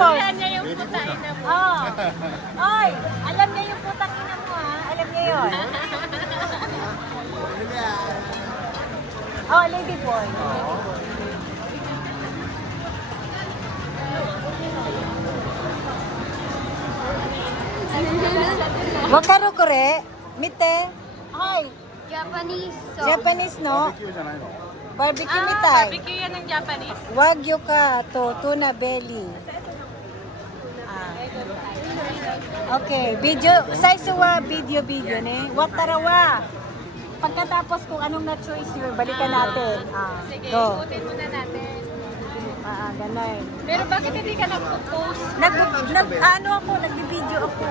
Tapos, Yan niya yung putain na mo. oh. Oy, alam niya yung putang ina mo ha. Alam niya yun. Oh, lady boy. Wakaru kore? Mite? Hi. Japanese sauce. Japanese no? バーベキューじゃないの Barbecue mitai. Barbecue yan ng Japanese. Wagyu ka to tuna belly. Ah. Okay, video size wa video ne. Watarawa. Pagkatapos kung anong na choice yun, balikan natin. Ah, Sige, go. ikutin muna natin. Ganun. Pero bakit hindi ka nag-post? Ano ako, nagbi-video ako.